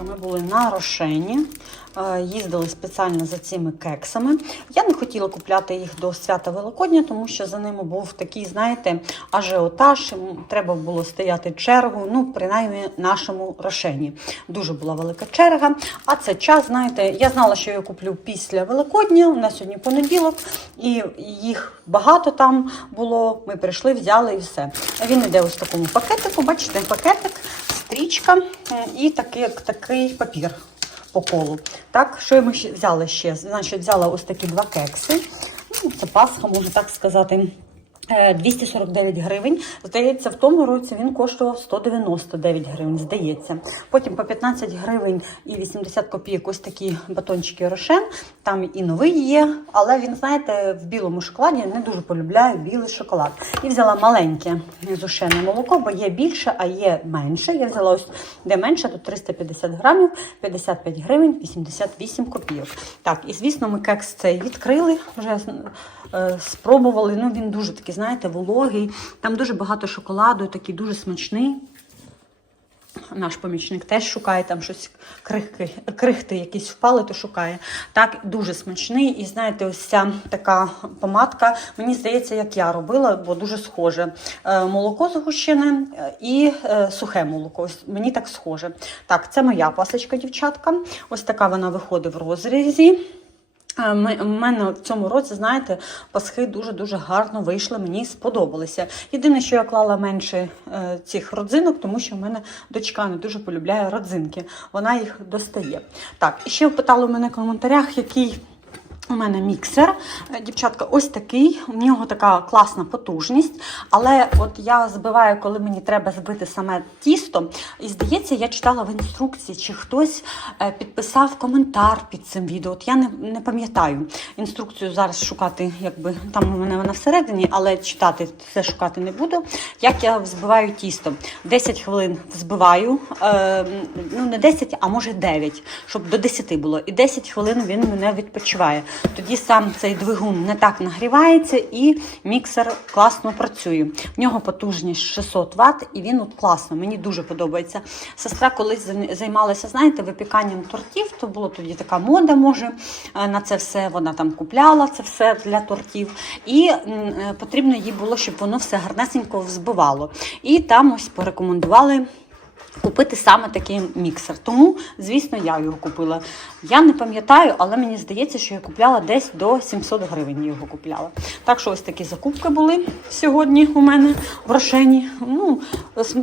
Ми були на рошені, їздили спеціально за цими кексами. Я не хотіла купляти їх до свята Великодня, тому що за ними був такий, знаєте, ажіотаж. Треба було стояти чергу. Ну, принаймні, нашому рошені. Дуже була велика черга. А це час, знаєте, я знала, що я куплю після Великодня. У нас сьогодні понеділок, і їх багато там було. Ми прийшли, взяли і все. Він йде ось в такому пакетику. Бачите, пакетик, стрічка і такий, такий папір по колу. Так, що ми взяли ще? Значить, взяла ось такі два кекси. Ну, Це Пасха, можна так сказати. Е, 249 гривень. Здається, в тому році він коштував 199 гривень, здається. Потім по 15 гривень і 80 копійок ось такі батончики Рошен. Там і новий є, але він, знаєте, в білому шоколаді не дуже полюбляю білий шоколад. І взяла маленьке зушене молоко, бо є більше, а є менше. Я взяла ось де менше, тут 350 грамів, 55 гривень, 88 копійок. Так, і звісно, ми кекс цей відкрили, вже е, спробували. Ну, він дуже такий, знаєте, вологий. Там дуже багато шоколаду, такий дуже смачний. Наш помічник теж шукає там щось крихки, крихти якісь впали, то шукає. Так, дуже смачний. І знаєте, ось ця така помадка, мені здається, як я робила, бо дуже схоже. Е, молоко згущене е, і е, сухе молоко. Ось мені так схоже. Так, це моя пасочка, дівчатка. Ось така вона виходить в розрізі. У мене в цьому році, знаєте, пасхи дуже-дуже гарно вийшли, мені сподобалися. Єдине, що я клала менше е, цих родзинок, тому що в мене дочка не дуже полюбляє родзинки. Вона їх достає. Так, і ще питали мене в коментарях, який. У мене міксер, Е, дівчатка, ось такий. У нього така класна потужність. Але от я збиваю, коли мені треба збити саме тісто. І здається, я читала в інструкції, чи хтось е, підписав коментар під цим відео. От я не, не пам'ятаю інструкцію зараз шукати, якби там у мене вона всередині, але читати це шукати не буду. Як я взбиваю тісто? 10 хвилин взбиваю, е, ну не 10, а може 9, щоб до 10 було. І 10 хвилин він мене відпочиває. Тоді сам цей двигун не так нагрівається і міксер класно працює. В нього потужність 600 Вт, і він от класно. Мені дуже подобається. Сестра колись займалася, знаєте, випіканням тортів. То було тоді така мода, може е, на це все. Вона там купляла це все для тортів. І е, потрібно їй було, щоб воно все гарнесенько взбивало. І там ось порекомендували. Купити саме такий міксер. Тому, звісно, я його купила. Я не пам'ятаю, але мені здається, що я купляла десь до 700 гривень. Його купляла. Так що ось такі закупки були сьогодні у мене в Рошені. Ну, з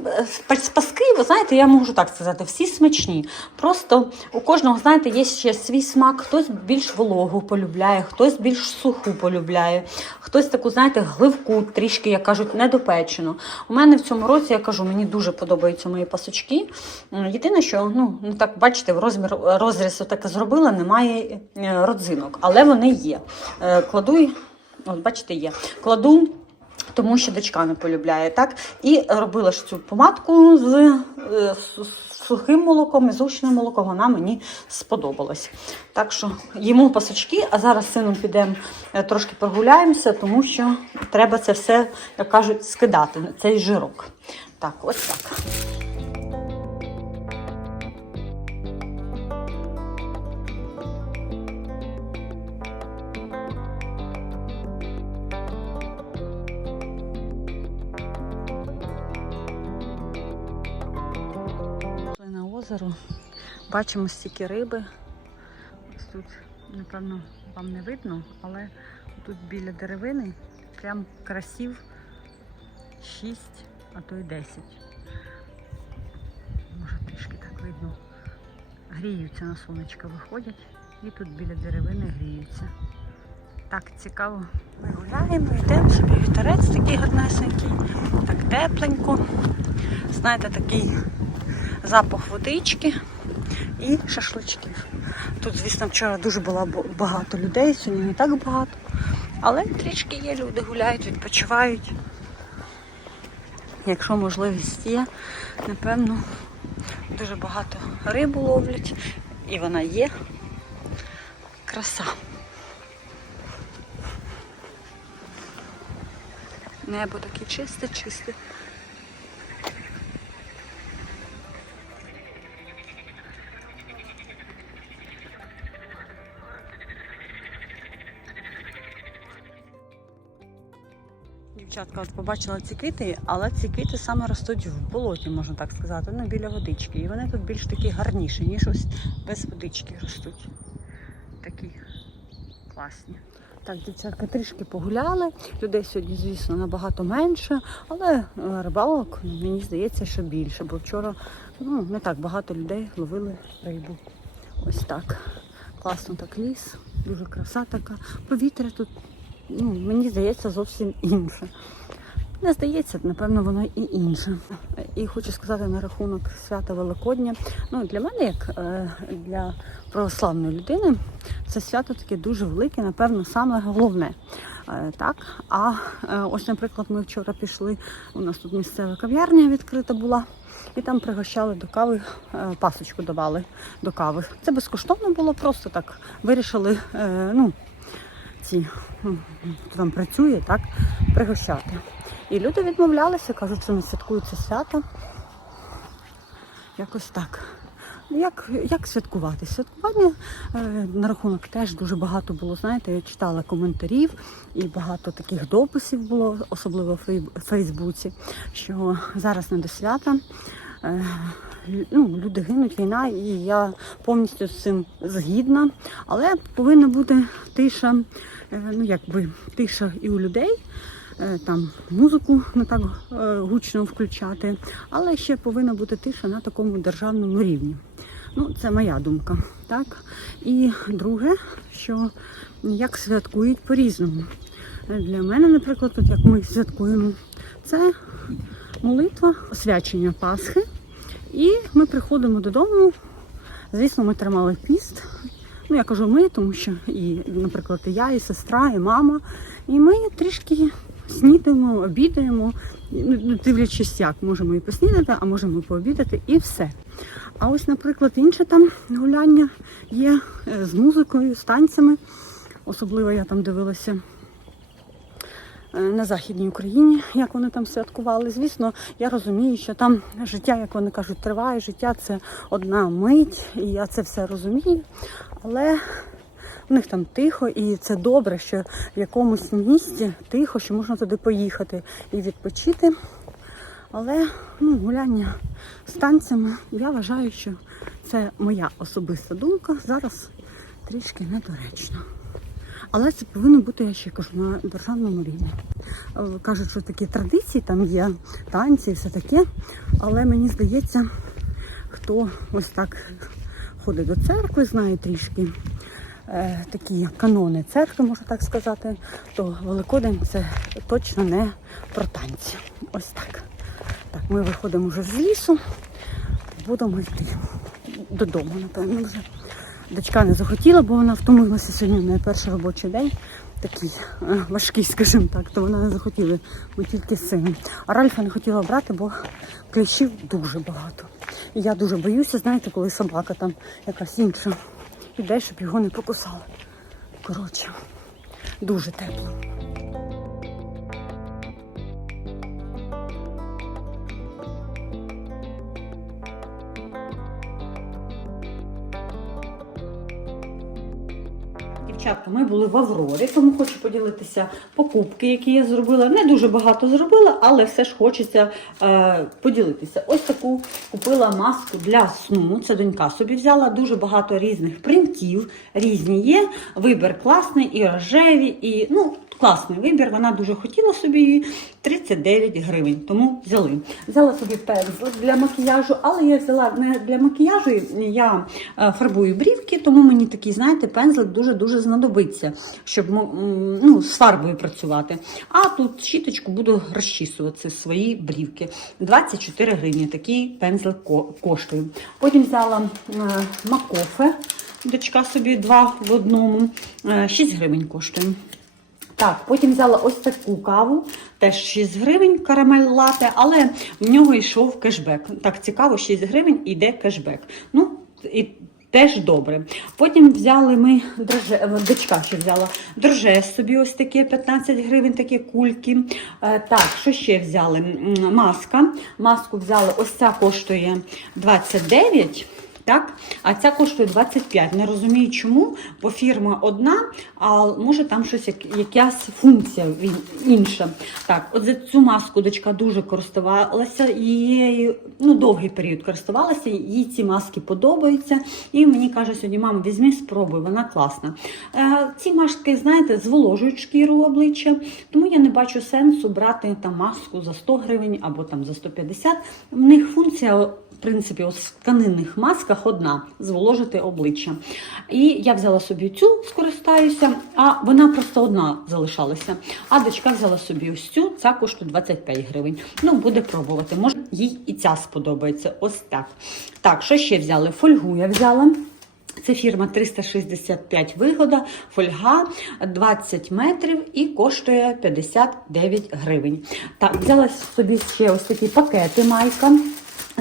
ви знаєте, я можу так сказати, всі смачні. Просто у кожного, знаєте, є ще свій смак. Хтось більш вологу полюбляє, хтось більш суху полюбляє, хтось таку, знаєте, гливку, трішки, як кажуть, недопечену. У мене в цьому році, я кажу, мені дуже подобаються мої пасочки. М, Єдине, що ну, так бачите, в розмір розріз отаке зробила, немає е, родзинок, але вони є. Е, Кладу, от бачите, є. Кладу. Тому що дочка не полюбляє, так? І робила ж цю помадку з, е, з- з сухим молоком і зущеним молоком. Вона мені сподобалась. Так що їмо пасочки, а зараз з сином підемо е, трошки прогуляємося, тому що треба це все, як кажуть, скидати, цей жирок. Так, ось так. Озеро, бачимо стільки риби. Ось тут, напевно, вам не видно, але тут біля деревини прям красів 6, а то й 10. Може трішки так видно. Гріються на сонечко, виходять і тут біля деревини гріються. Так цікаво. Ми гуляємо, йдемо собі вітерець такий гарнесенький, так тепленько. Знаєте, такий запах водички і шашличків. Тут, звісно, вчора дуже було багато людей, сьогодні не так багато. Але трішки є, люди гуляють, відпочивають. Якщо можливість є, напевно, дуже багато рибу ловлять, і вона є. Краса. Небо таке чисте, чисте. Дівчатка, от побачила ці квіти, але ці квіти саме ростуть в болоті, можна так сказати, ну біля водички. І вони тут більш такі гарніші, ніж ось без водички ростуть. Такі класні. Так, дівчатка трішки погуляли. Людей сьогодні, звісно, набагато менше, але е, рибалок, мені здається, що більше, бо вчора ну, не так багато людей ловили рибу. Ось так. Класно так ліс, дуже краса така. Повітря тут, ну, мені здається, зовсім інше. Не здається, напевно, воно і інше. І хочу сказати на рахунок свята Великодня. Ну, для мене, як е, для православної людини, це свято таке дуже велике, напевно, саме головне. Е, так, а е, ось, наприклад, ми вчора пішли. У нас тут місцева кав'ярня відкрита була, і там пригощали до кави, пасочку давали до кави. Це безкоштовно було, просто так вирішили. ну, ці, хто там працює, так, пригощати. І люди відмовлялися, кажуть, що не святкують це свято. Якось так. Як, як святкувати? Святкування е, на рахунок теж дуже багато було. Знаєте, я читала коментарів і багато таких дописів було, особливо в Фейсбуці, що зараз не до свята. Е, ну, люди гинуть, війна, і я повністю з цим згідна. Але повинна бути тиша, е, ну якби тиша і у людей. е, Там музику не так е, гучно включати, але ще повинна бути тиша на такому державному рівні. Ну, це моя думка. Так? І друге, що як святкують по-різному. Для мене, наприклад, тут як ми святкуємо, це молитва, освячення Пасхи. І ми приходимо додому. Звісно, ми тримали піст. Ну, я кажу ми, тому що і, наприклад, і я, і сестра, і мама. І ми трішки снідаємо, обідаємо, ну, дивлячись, як можемо і поснідати, а можемо пообідати, і все. А ось, наприклад, інше там гуляння є е, з музикою, з танцями. Особливо я там дивилася на Західній Україні, як вони там святкували. Звісно, я розумію, що там життя, як вони кажуть, триває. Життя це одна мить, і я це все розумію. Але у них там тихо, і це добре, що в якомусь місті тихо, що можна туди поїхати і відпочити. Але ну, гуляння з танцями, я вважаю, що це моя особиста думка. Зараз трішки недоречно. Але це повинно бути, я ще кажу, на державному рівні. Е, Кажуть, що такі традиції там є, танці і все таке. Але мені здається, хто ось так ходить до церкви, знає трішки е, такі канони церкви, можна так сказати, то Великодень це точно не про танці. Ось так. Так, ми виходимо вже з лісу, будемо йти додому, напевно, вже. Дочка не захотіла, бо вона втомилася сьогодні на перший робочий день. Такий е, важкий, скажімо так, то вона не захотіла, ми тільки з сином. А Ральфа не хотіла брати, бо кліщів дуже багато. І я дуже боюся, знаєте, коли собака там якась інша іде, щоб його не покусала. Коротше, дуже тепло. Дівчатка, ми були в Аврорі, тому хочу поділитися покупки, які я зробила. Не дуже багато зробила, але все ж хочеться е, поділитися. Ось таку купила маску для сну. Це донька собі взяла. Дуже багато різних принтів, різні є. Вибір класний, і рожеві, і ну, класний вибір. Вона дуже хотіла собі її 39 гривень, тому взяли. Взяла собі пензлик для макіяжу, але я взяла не для макіяжу, я е, фарбую брівки, тому мені такий, знаєте, пензлик дуже-дуже знадобиться, щоб ну, з фарбою працювати. А тут щіточку буду розчісувати свої брівки. 24 гривні такий пензлик ко- коштує. Потім взяла е, макофе, дочка собі два в одному, е, 6 гривень коштує. Так, потім взяла ось таку каву, теж 6 гривень карамель лате, але в нього йшов кешбек. Так цікаво, 6 гривень іде кешбек. Ну, і теж добре. Потім взяли ми дроже, е, дочка ще взяла дроже собі ось таке 15 гривень, такі кульки. Е, Так, що ще взяли? Маска. Маску взяли, ось ця коштує 29. Так, а ця коштує 25. Не розумію чому, бо фірма одна, а може там щось якась функція інша. Так, от за цю маску дочка дуже користувалася її, ну довгий період користувалася. Їй ці маски подобаються. І мені каже сьогодні, мама, візьми, спробуй, вона класна. Е, ці маски, знаєте, зволожують шкіру обличчя, тому я не бачу сенсу брати там маску за 100 гривень або там за 150. В них функція принципі, ось в тканинних масках одна зволожити обличчя. І я взяла собі цю, скористаюся, а вона просто одна залишалася. А дочка взяла собі ось цю, ця коштує 25 гривень. Ну, буде пробувати. Може, їй і ця сподобається. Ось так. Так, що ще взяли? Фольгу я взяла. Це фірма 365 вигода, фольга 20 метрів і коштує 59 гривень. Так, взяла собі ще ось такі пакети майка.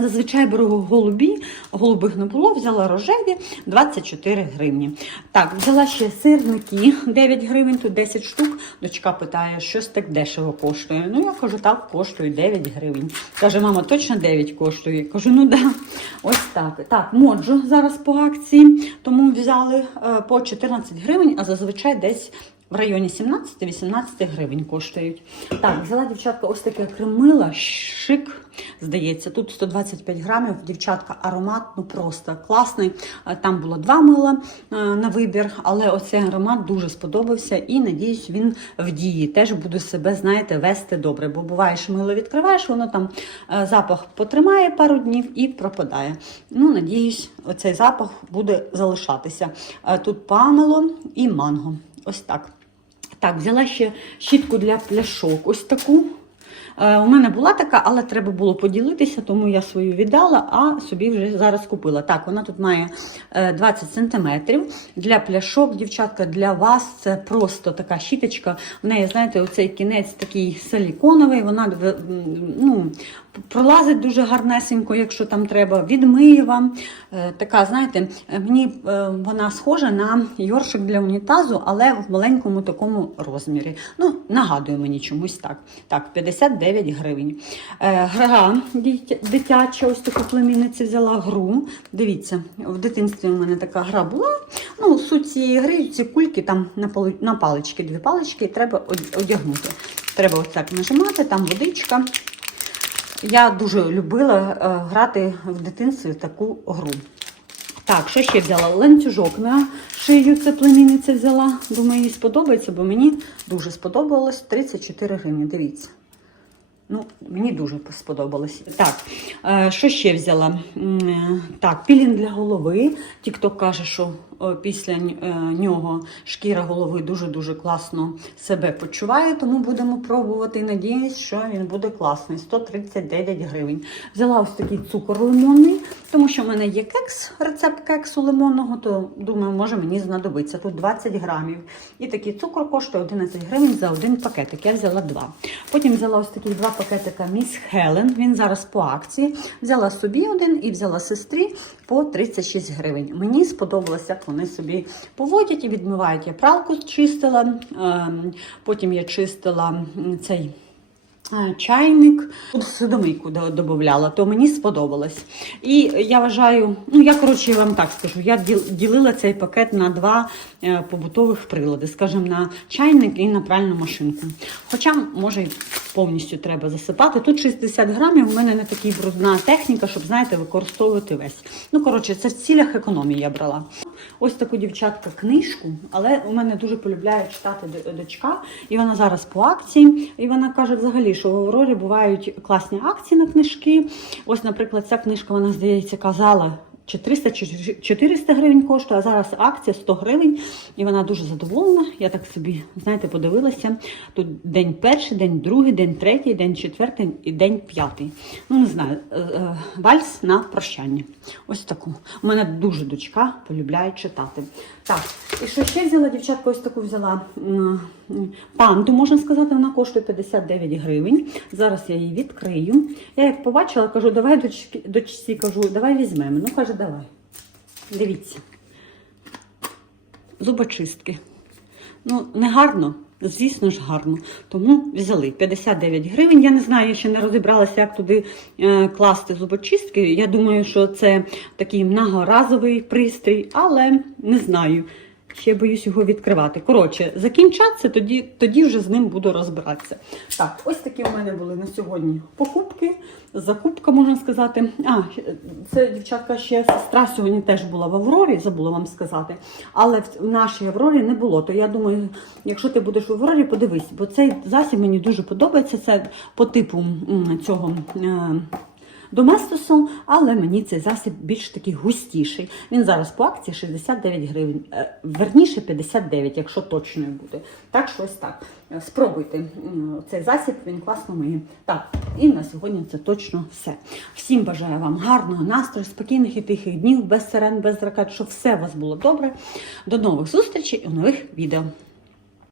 Зазвичай беру голубі, голубих не було, взяла рожеві 24 гривні. Так, взяла ще сирники 9 гривень, тут 10 штук. Дочка питає, щось так дешево коштує. Ну, я кажу, так, коштує 9 гривень. Каже, мама, точно 9 коштує? Кажу, ну да. Ось так. Так, моджу зараз по акції, тому взяли е, по 14 гривень, а зазвичай десь в районі 17-18 гривень коштують. Так, взяла дівчатка ось таке кремила, шик. Здається, тут 125 грамів. Дівчатка, аромат, ну просто класний. Е, Там було два мила е, на вибір, але оцей аромат дуже сподобався і надіюсь, він в дії теж буде себе, знаєте, вести добре. Бо буває, що мило відкриваєш, воно там е, запах потримає пару днів і пропадає. Ну, надіюсь, оцей запах буде залишатися. Тут памело і манго. Ось так. Так, взяла ще щітку для пляшок. Ось таку. Е, У мене була така, але треба було поділитися, тому я свою віддала, а собі вже зараз купила. Так, вона тут має е, 20 см. Для пляшок, дівчатка, для вас це просто така щіточка. В неї, знаєте, оцей кінець такий силіконовий, вона ну, пролазить дуже гарнесенько, якщо там треба, відмиє вам. Е, Така, знаєте, е, мені е, вона схожа на йоршик для унітазу, але в маленькому такому розмірі. Ну, нагадує мені чомусь так. Так, 59 гривень. Е, Гра дитяча, ось таку племінниці взяла гру. Дивіться, в дитинстві у мене така гра була. Ну, суть цієї гри, ці кульки там на, пали- палички, дві палички, і треба одягнути. Треба ось так нажимати, там водичка. Я дуже любила е, грати в дитинстві таку гру. Так, що ще взяла? Ланцюжок на шию це племінниця взяла. Думаю, їй сподобається, бо мені дуже сподобалось 34 гривні. Дивіться. Ну, мені дуже сподобалось. Так, е, що ще взяла? Е, Так, пілінг для голови. Тікток каже, що е, після нього шкіра голови дуже-дуже класно себе почуває, тому будемо пробувати. Надіюсь, що він буде класний. 139 гривень. Взяла ось такий цукор лимонний, тому що в мене є кекс, рецепт кексу лимонного, то думаю, може мені знадобиться. Тут 20 грамів. І такий цукор коштує 11 гривень за один пакетик. Я взяла два. Потім взяла ось такі два пакетика Міс Хелен. Він зараз по акції. Взяла собі один і взяла сестрі по 36 гривень. Мені сподобалося, як вони собі поводять і відмивають. Я пралку чистила, ем, потім я чистила цей. Чайник, судомийку до- додавала, то мені сподобалось. І я вважаю, ну я коротше вам так скажу, я ділила цей пакет на два е, побутових прилади, скажімо, на чайник і на пральну машинку. Хоча, може, повністю треба засипати. Тут 60 грамів, у мене не така брудна техніка, щоб, знаєте, використовувати весь. Ну, коротше, це в цілях економії я брала. Ось таку дівчатка книжку, але у мене дуже полюбляє читати дочка, і вона зараз по акції. І вона каже взагалі, що в Аврорі бувають класні акції на книжки. Ось, наприклад, ця книжка, вона здається, казала. Чи 300 чи 400 гривень коштує, а зараз акція 100 гривень, і вона дуже задоволена. Я так собі, знаєте, подивилася. Тут день перший, день другий, день третій, день четвертий і день п'ятий. Ну, не знаю, е, е, вальс на прощання. Ось таку. У мене дуже дочка полюбляє читати. Так, і що ще взяла, дівчатка, ось таку взяла панду, можна сказати, вона коштує 59 гривень. Зараз я її відкрию. Я як побачила, кажу, давай дочці кажу, давай візьмемо. Ну, каже, давай. Дивіться. Зубочистки. Ну, не гарно, Звісно ж, гарно. Тому взяли 59 гривень. Я не знаю, я ще не розібралася, як туди е, класти зубочистки. Я думаю, що це такий многоразовий пристрій, але не знаю. Ще боюсь його відкривати. Коротше, закінчаться, тоді, тоді вже з ним буду розбиратися. Так, ось такі у мене були на сьогодні покупки. Закупка, можна сказати. А, це дівчатка ще сестра сьогодні теж була в Аврорі, забула вам сказати. Але в нашій Аврорі не було. То я думаю, якщо ти будеш в Аврорі, подивись, бо цей засіб мені дуже подобається. Це по типу цього. Е, Доместосом, але мені цей засіб більш такий густіший. Він зараз по акції 69 гривень, Е, верніше 59, якщо точною буде. Так що ось так. Е, Спробуйте цей засіб, він класно миє. Так, і на сьогодні це точно все. Всім бажаю вам гарного настрою, спокійних і тихих днів, без сирен, без ракет, щоб все у вас було добре. До нових зустрічей і нових відео.